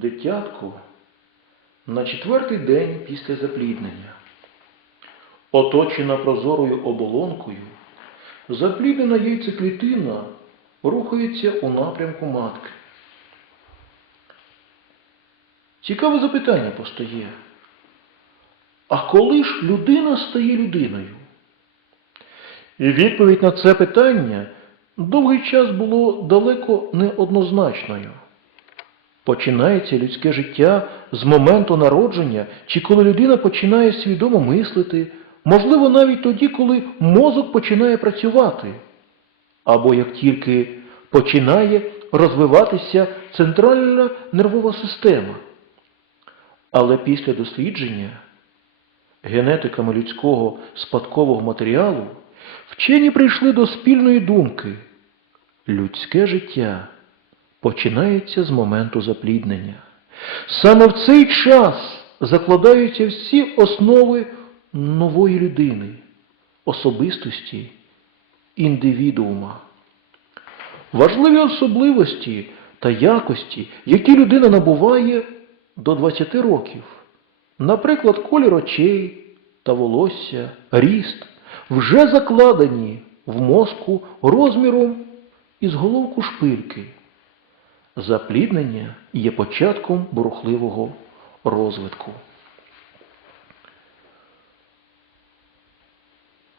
Дитятко на четвертий день після запліднення, оточена прозорою оболонкою, запліднена яйцеклітина рухається у напрямку матки. Цікаве запитання постає. А коли ж людина стає людиною? І відповідь на це питання довгий час було далеко неоднозначною. Починається людське життя з моменту народження, чи коли людина починає свідомо мислити, можливо, навіть тоді, коли мозок починає працювати, або як тільки починає розвиватися центральна нервова система. Але після дослідження генетиками людського спадкового матеріалу вчені прийшли до спільної думки – людське життя починається з моменту запліднення. Саме в цей час закладаються всі основи нової людини, особистості, індивідуума. Важливі особливості та якості, які людина набуває до 20 років, наприклад, колір очей та волосся, ріст, вже закладені в мозку розміром із головку шпильки. Запліднення є початком бурхливого розвитку.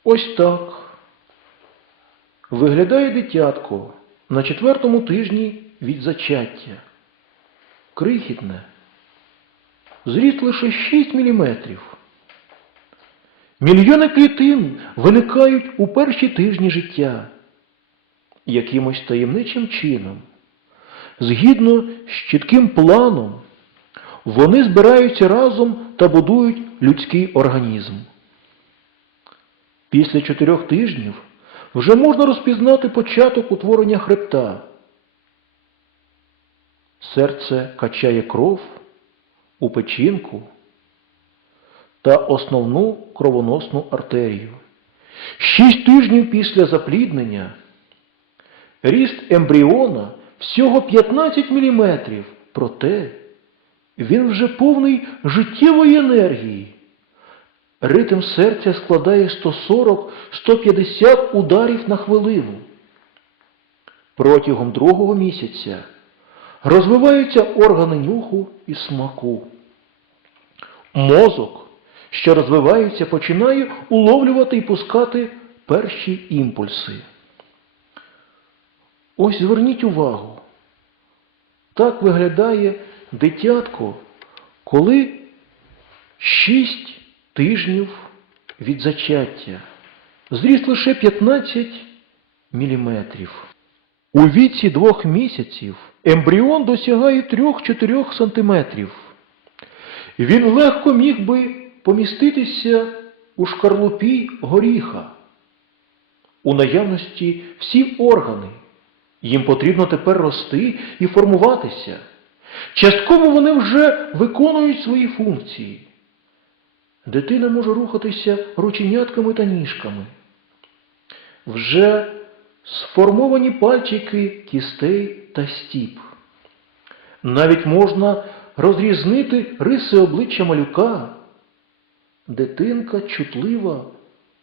Ось так виглядає дитятко на четвертому тижні від зачаття. Крихітне, зріст лише 6 мм. Мільйони клітин виникають у перші тижні життя. Якимось таємничим чином Згідно з чітким планом, вони збираються разом та будують людський організм. Після чотирьох тижнів вже можна розпізнати початок утворення хребта. Серце качає кров у печінку та основну кровоносну артерію. Шість тижнів після запліднення ріст ембріона всього 15 мм, проте він вже повний життєвої енергії. Ритм серця складає 140-150 ударів на хвилину. Протягом другого місяця розвиваються органи нюху і смаку. Мозок, що розвивається, починає уловлювати і пускати перші імпульси. Ось зверніть увагу. Так виглядає дитятко, коли 6 тижнів від зачаття. Зріст лише 15 міліметрів. У віці двох місяців ембріон досягає 3-4 сантиметрів. Він легко міг би поміститися у шкарлупі горіха. У наявності всі органи. Їм потрібно тепер рости і формуватися. Частково вони вже виконують свої функції. Дитина може рухатися рученятками та ніжками. Вже сформовані пальчики кістей та стіп. Навіть можна розрізнити риси обличчя малюка. Дитинка чутлива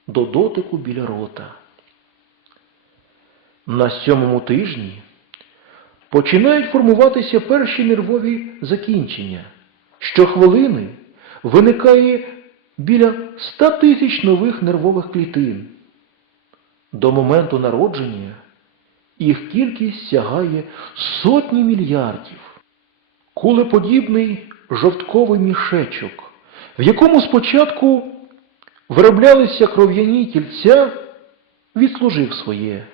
до дотику біля рота. На сьомому тижні починають формуватися перші нервові закінчення. Щохвилини виникає біля 100 тисяч нових нервових клітин. До моменту народження їх кількість сягає сотні мільярдів. Кулеподібний жовтковий мішечок, в якому спочатку вироблялися кров'яні тільця, відслужив своє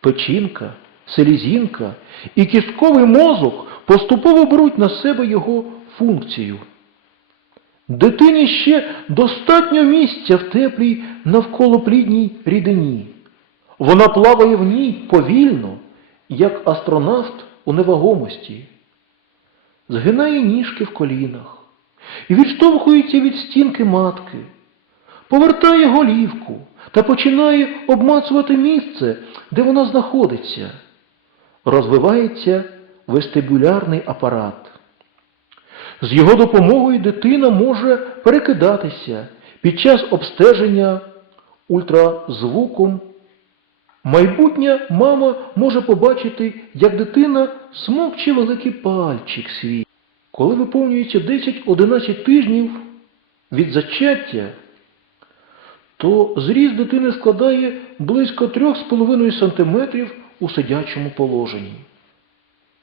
печінка, селезінка і кістковий мозок поступово беруть на себе його функцію. Дитині ще достатньо місця в теплій навколоплідній рідині. Вона плаває в ній повільно, як астронавт у невагомості. Згинає ніжки в колінах і відштовхується від стінки матки, повертає голівку та починає обмацувати місце, де вона знаходиться. Розвивається вестибулярний апарат. З його допомогою дитина може перекидатися під час обстеження ультразвуком. Майбутня мама може побачити, як дитина смокче великий пальчик свій. Коли виповнюється 10-11 тижнів від зачаття, то зріст дитини складає близько 3,5 см у сидячому положенні.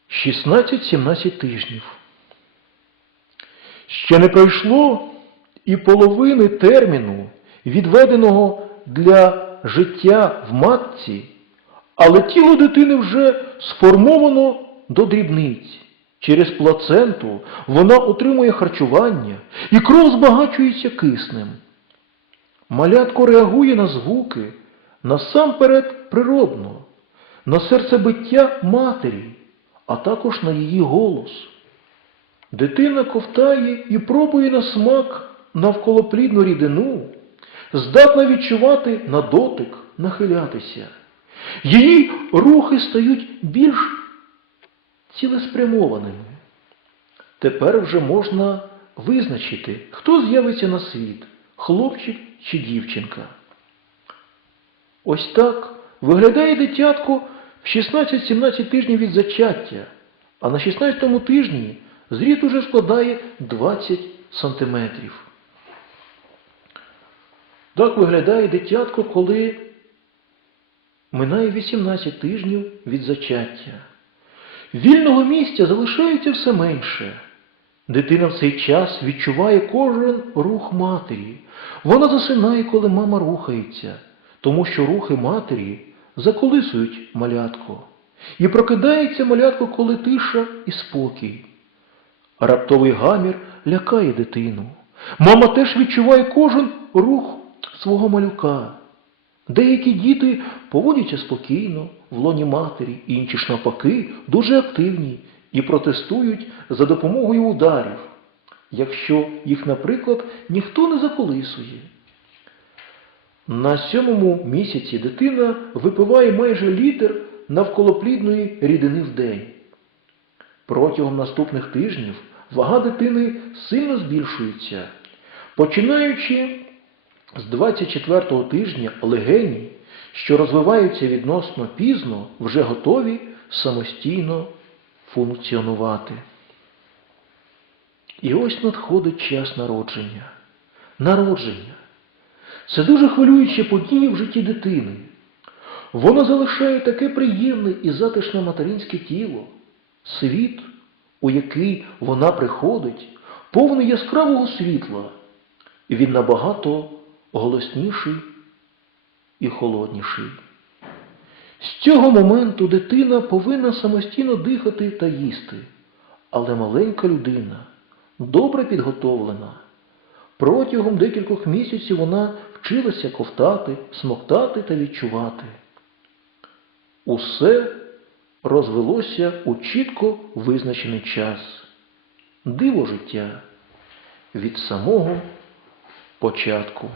16-17 тижнів. Ще не пройшло і половини терміну, відведеного для життя в матці, але тіло дитини вже сформовано до дрібниць. Через плаценту вона отримує харчування і кров збагачується киснем. Малятко реагує на звуки насамперед природно, на серцебиття матері, а також на її голос. Дитина ковтає і пробує на смак навколоплідну рідину, здатна відчувати на дотик, нахилятися. Її рухи стають більш цілеспрямованими. Тепер вже можна визначити, хто з'явиться на світ, хлопчик чи дівчинка. Ось так виглядає дитятко в 16-17 тижнів від зачаття, а на 16 тижні зріст уже складає 20 сантиметрів. Так виглядає дитятко, коли минає 18 тижнів від зачаття. Вільного місця залишається все менше. Дитина в цей час відчуває кожен рух матері. Вона засинає, коли мама рухається, тому що рухи матері заколисують малятко. І прокидається малятко, коли тиша і спокій. Раптовий гамір лякає дитину. Мама теж відчуває кожен рух свого малюка. Деякі діти поводяться спокійно в лоні матері, інші ж навпаки дуже активні і протестують за допомогою ударів, якщо їх, наприклад, ніхто не заколисує. На сьомому місяці дитина випиває майже літр навколоплідної рідини в день. Протягом наступних тижнів вага дитини сильно збільшується, починаючи з 24 го тижня легені, що розвиваються відносно пізно, вже готові самостійно функціонувати. І ось надходить час народження. Народження. Це дуже хвилююче подія в житті дитини. Воно залишає таке приємне і затишне материнське тіло, світ, у який вона приходить, повний яскравого світла, він набагато голосніший і холодніший. З цього моменту дитина повинна самостійно дихати та їсти, але маленька людина, добре підготовлена. Протягом декількох місяців вона вчилася ковтати, смоктати та відчувати. Усе розвелося у чітко визначений час. Диво життя від самого початку.